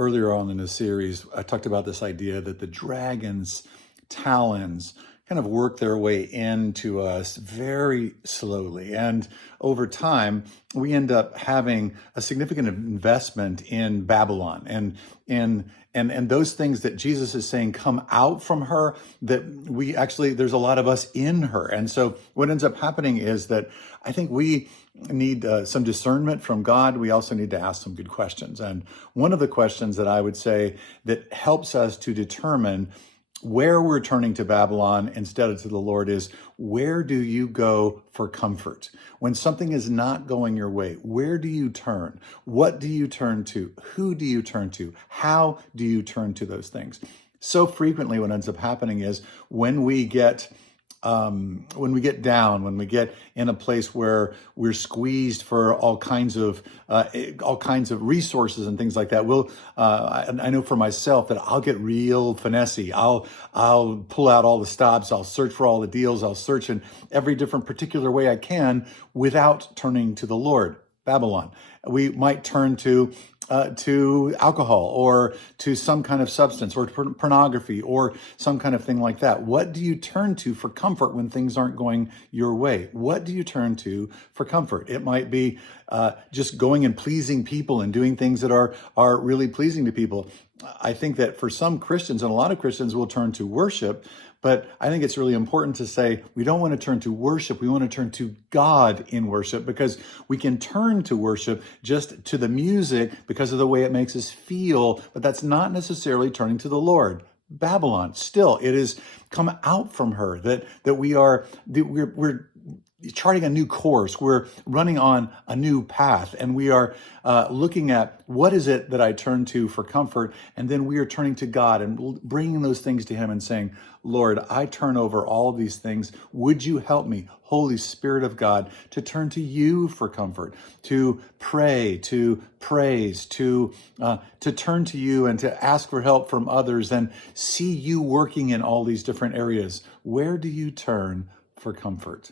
earlier on in the series, I talked about this idea that the dragon's talons kind of work their way into us very slowly. And over time, we end up having a significant investment in Babylon and those things that Jesus is saying come out from her, that we actually, there's a lot of us in her. And so what ends up happening is that I think we need some discernment from God. We also need to ask some good questions. And one of the questions that I would say that helps us to determine where we're turning to Babylon instead of to the Lord is, where do you go for comfort? When something is not going your way, where do you turn? What do you turn to? Who do you turn to? How do you turn to those things? So frequently what ends up happening is when we get down, when we get in a place where we're squeezed for all kinds of resources and things like that, I know for myself that I'll get real finessey. I'll pull out all the stops. I'll search for all the deals. I'll search in every different particular way I can without turning to the Lord. Babylon. We might turn to alcohol or to some kind of substance or pornography or some kind of thing like that. What do you turn to for comfort when things aren't going your way? What do you turn to for comfort? It might be just going and pleasing people and doing things that are really pleasing to people. I think that for some Christians, and a lot of Christians will turn to worship, but I think it's really important to say we don't want to turn to worship. We want to turn to God in worship, because we can turn to worship just to the music because of the way it makes us feel, but that's not necessarily turning to the Lord. Babylon, still, it has come out from her that we're charting a new course. We're running on a new path, and we are looking at what is it that I turn to for comfort, and then we are turning to God and bringing those things to Him and saying, Lord, I turn over all of these things. Would you help me, Holy Spirit of God, to turn to you for comfort, to pray, to praise, to turn to you and to ask for help from others and see you working in all these different areas. Where do you turn for comfort?